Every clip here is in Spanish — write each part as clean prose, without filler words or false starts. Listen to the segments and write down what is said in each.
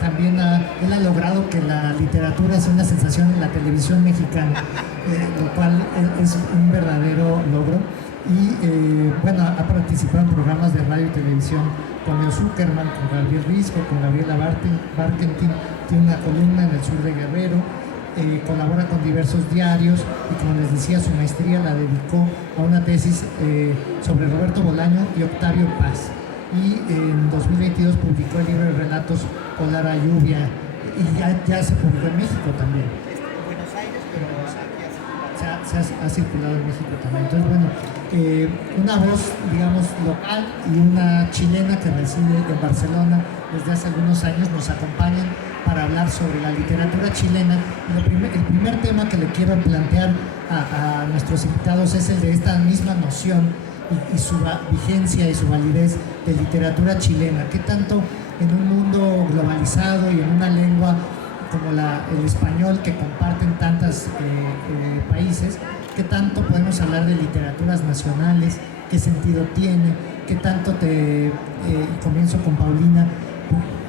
También él ha logrado que la literatura sea una sensación en la televisión mexicana, lo cual es un verdadero logro. Y bueno, ha participado en programas de radio y televisión con Leo Zuckerman, con Gabriel Risco, con Gabriela Barkentin, tiene una columna en el sur de Guerrero, colabora con diversos diarios y, como les decía, su maestría la dedicó a una tesis sobre Roberto Bolaño y Octavio Paz. Y en 2022 publicó el libro de relatos Olar a Lluvia, y ya se publicó en México también. En Buenos Aires, pero aquí ha circulado en México también. Entonces, bueno, una voz, digamos, local y una chilena que reside en Barcelona desde hace algunos años nos acompañan para hablar sobre la literatura chilena. El primer tema que le quiero plantear a nuestros invitados es el de esta misma noción y su vigencia y su validez de literatura chilena. ¿Qué tanto en un mundo globalizado y en una lengua como el español que comparten tantos países, qué tanto podemos hablar de literaturas nacionales, qué sentido tiene, qué tanto comienzo con Paulina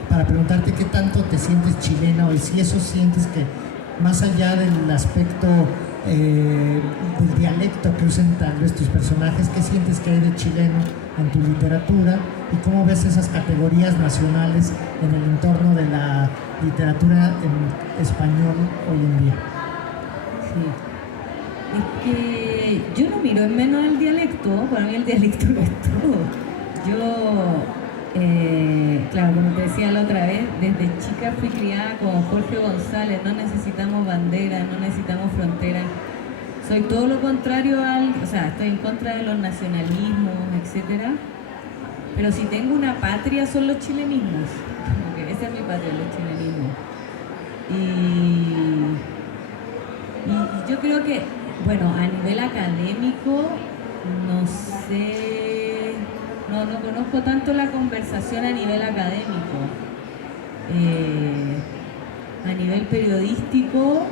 para preguntarte qué tanto te sientes chilena, o si eso sientes que más allá del aspecto del dialecto que usan tal vez tus personajes, qué sientes que hay de chileno en tu literatura y cómo ves esas categorías nacionales en el entorno de la literatura en español hoy en día. Sí. Es que yo no miro en menos el dialecto, para mí el dialecto no es todo. Claro, como te decía la otra vez, desde chica fui criada con Jorge González, no necesitamos banderas, no necesitamos fronteras. Soy todo lo contrario estoy en contra de los nacionalismos, etcétera. Pero si tengo una patria son los chilenismos. Esa es mi patria, los chilenismos. Y yo creo que, bueno, a nivel académico, no sé, no conozco tanto la conversación a nivel académico. A nivel periodístico,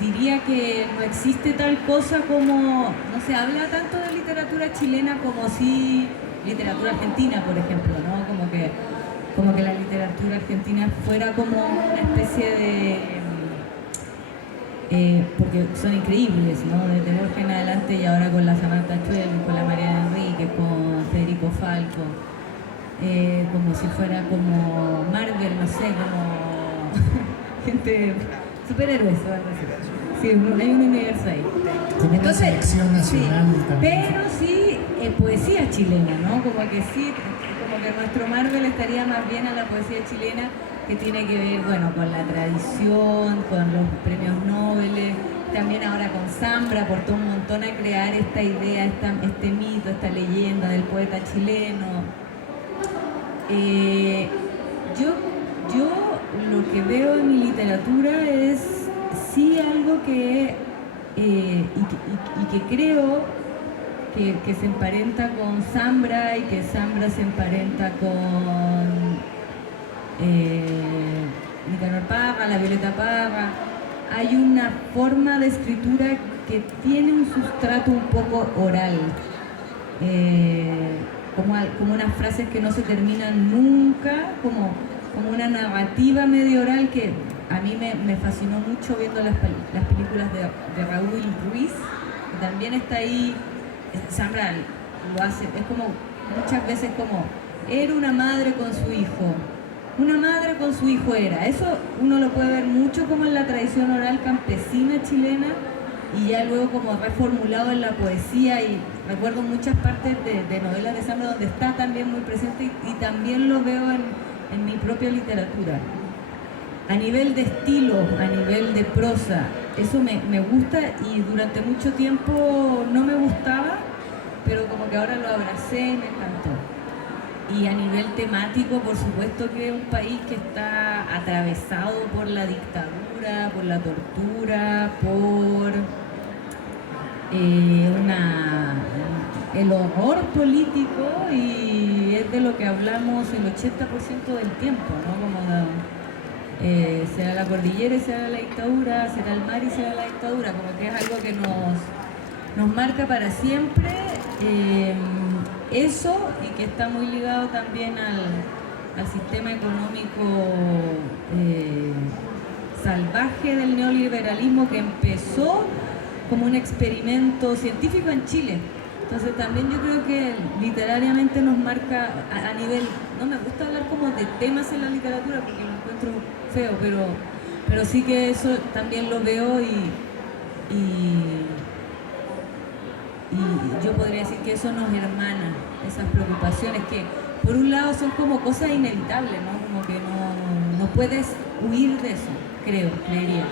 diría que no existe tal cosa como, no se habla tanto de literatura chilena como si literatura argentina, por ejemplo, ¿no? Como que la literatura argentina fuera como una especie de... porque son increíbles, ¿no? Desde Borges en adelante y ahora con la Samantha Schweblin, con la Mariana Enríquez, con Federico Falco, como si fuera como Marvel, no sé, como gente... superhéroes, o algo así. Sí, hay un universo ahí. Como una selección nacional sí, también. pero sí poesía chilena, ¿no? Como que sí, como que nuestro Marvel estaría más bien a la poesía chilena, que tiene que ver, bueno, con la tradición, con los premios Nobel, también ahora con Zambra, aportó un montón a crear esta idea, este mito, esta leyenda del poeta chileno. Yo lo que veo en mi literatura es sí algo que y que creo que se emparenta con Zambra, y que Zambra se emparenta con Nicanor Parra, la Violeta Parra. Hay una forma de escritura que tiene un sustrato un poco oral, como unas frases que no se terminan nunca, como una narrativa medio oral que a mí me fascinó mucho viendo las películas de Raúl Ruiz, que también está ahí. Zambra lo hace, es como muchas veces como era una madre con su hijo era. Eso uno lo puede ver mucho como en la tradición oral campesina chilena, y ya luego como reformulado en la poesía, y recuerdo muchas partes de novelas de Zambra donde está también muy presente, y también lo veo en mi propia literatura. A nivel de estilo, a nivel de prosa, eso me gusta, y durante mucho tiempo no me gustaba, pero como que ahora lo abracé y me encantó. Y a nivel temático, por supuesto que es un país que está atravesado por la dictadura, por la tortura, por el horror político, y es de lo que hablamos el 80% del tiempo, ¿no? Como será la cordillera y será la dictadura, será el mar y será la dictadura, como que es algo que nos marca para siempre. eso, y que está muy ligado también al sistema económico salvaje del neoliberalismo que empezó como un experimento científico en Chile. Entonces también yo creo que literariamente nos marca a nivel, no me gusta hablar como de temas en la literatura porque lo encuentro feo, pero sí que eso también lo veo y yo podría decir que eso nos hermana, esas preocupaciones que por un lado son como cosas inevitables, ¿no? Como que no puedes huir de eso, creería.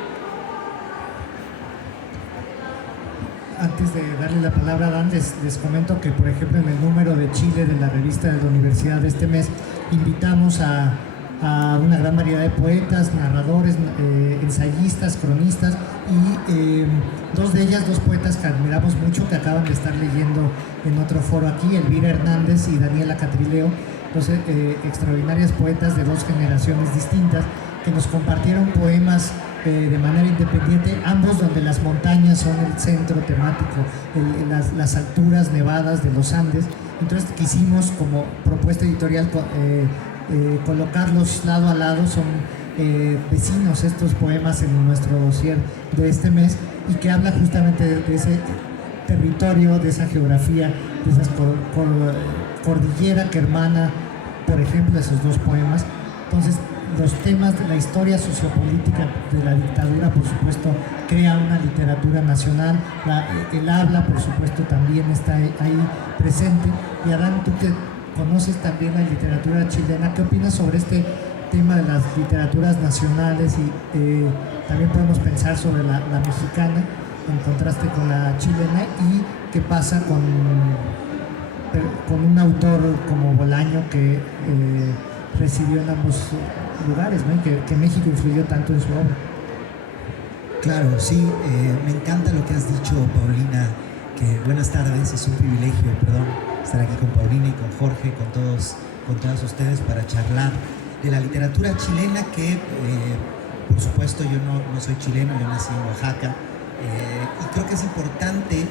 Antes de darle la palabra a Dan, les comento que, por ejemplo, en el número de Chile de la revista de la universidad de este mes, invitamos a una gran variedad de poetas, narradores, ensayistas, cronistas, y dos de ellas, dos poetas que admiramos mucho, que acaban de estar leyendo en otro foro aquí, Elvira Hernández y Daniela Catrileo, dos extraordinarias poetas de dos generaciones distintas, que nos compartieron poemas de manera independiente, ambos donde las montañas son el centro temático, las alturas nevadas de los Andes. Entonces quisimos, como propuesta editorial, colocarlos lado a lado. Son vecinos estos poemas en nuestro dossier de este mes, y que habla justamente de ese territorio, de esa geografía, de esa cordillera que hermana, por ejemplo, esos dos poemas. Entonces, los temas de la historia sociopolítica de la dictadura, por supuesto, crea una literatura nacional. El habla, por supuesto, también está ahí presente. Y Adán, tú que conoces también la literatura chilena, ¿qué opinas sobre este tema de las literaturas nacionales? Y también podemos pensar sobre la mexicana en contraste con la chilena, y qué pasa con un autor como Bolaño que residió en ambos lugares, ¿no? Que México influyó tanto en su obra. Claro, sí, me encanta lo que has dicho, Paulina, que buenas tardes, es un privilegio, estar aquí con Paulina y con Jorge, con todas ustedes para charlar de la literatura chilena que, por supuesto, yo no soy chileno, yo nací en Oaxaca, y creo que es importante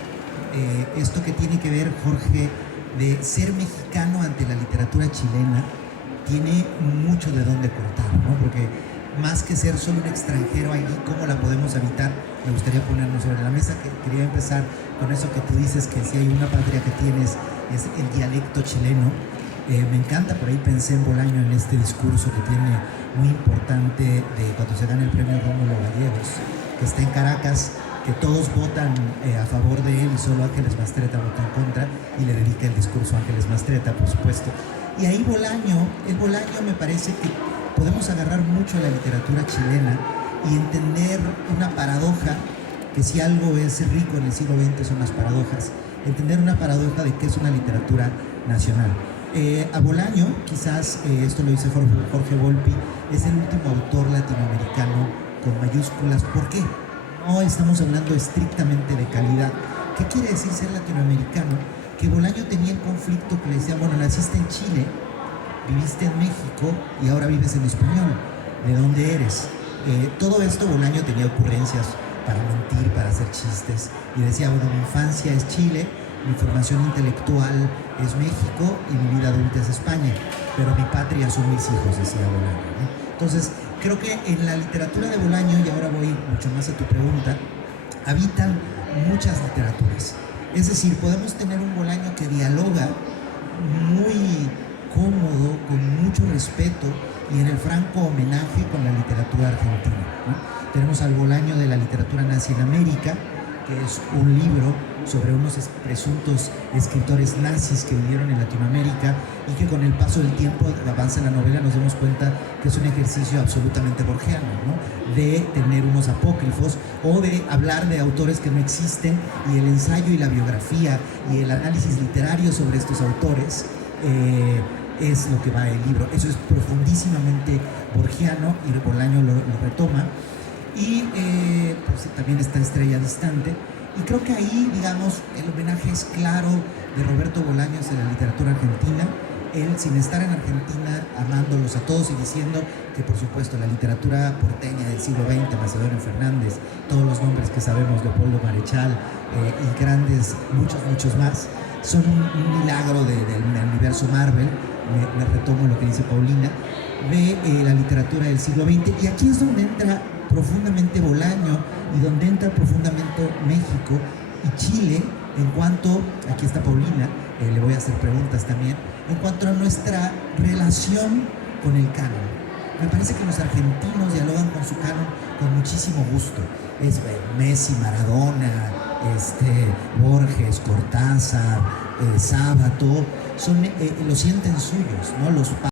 esto que tiene que ver, Jorge, de ser mexicano ante la literatura chilena. Tiene mucho de dónde cortar, ¿no? Porque más que ser solo un extranjero allí, ¿cómo la podemos habitar? Me gustaría ponernos sobre la mesa. Quería empezar con eso que tú dices, que si hay una patria que tienes es el dialecto chileno. Me encanta, por ahí pensé en Bolaño, en este discurso que tiene muy importante de cuando se gana el premio Rómulo Gallegos, que está en Caracas, que todos votan a favor de él y solo Ángeles Mastretta vota en contra, y le dedica el discurso a Ángeles Mastretta, por supuesto. Y ahí el Bolaño me parece que podemos agarrar mucho a la literatura chilena y entender una paradoja, que si algo es rico en el siglo XX son las paradojas, entender una paradoja de qué es una literatura nacional. A Bolaño, quizás, esto lo dice Jorge Volpi, es el último autor latinoamericano con mayúsculas. ¿Por qué? No estamos hablando estrictamente de calidad. ¿Qué quiere decir ser latinoamericano? Que Bolaño tenía el conflicto que le decían, bueno, naciste en Chile, viviste en México y ahora vives en español. ¿De dónde eres? Todo esto Bolaño tenía ocurrencias para mentir, para hacer chistes, y decía, bueno, mi infancia es Chile, mi formación intelectual es México y mi vida adulta es España, pero mi patria son mis hijos, decía Bolaño, ¿no? Entonces, creo que en la literatura de Bolaño, y ahora voy mucho más a tu pregunta, habitan muchas literaturas. Es decir, podemos tener un Bolaño que dialoga muy cómodo, con mucho respeto y en el franco homenaje con la literatura argentina, ¿no? Tenemos al Bolaño de la literatura nazi en América, que es un libro sobre unos presuntos escritores nazis que vivieron en Latinoamérica y que con el paso del tiempo, avanza la novela, nos damos cuenta que es un ejercicio absolutamente borgiano, ¿no? De tener unos apócrifos o de hablar de autores que no existen, y el ensayo y la biografía y el análisis literario sobre estos autores es lo que va el libro. Eso es profundísimamente borgiano y Bolaño lo retoma. Y pues, también está Estrella Distante. Y creo que ahí, digamos, el homenaje es claro de Roberto Bolaños en la literatura argentina. Él, sin estar en Argentina, amándolos a todos y diciendo que, por supuesto, la literatura porteña del siglo XX, Macedonio Fernández, todos los nombres que sabemos, Leopoldo Marechal y grandes, muchos más, son un milagro del universo Marvel. Me retomo lo que dice Paulina, de la literatura del siglo XX, y aquí es donde entra profundamente Bolaño y donde entra profundamente México y Chile en cuanto, aquí está Paulina, le voy a hacer preguntas también, en cuanto a nuestra relación con el canon. Me parece que los argentinos dialogan con su canon con muchísimo gusto. Es Messi, Maradona, Borges, Cortázar, Sábato, lo sienten suyos, ¿no? Los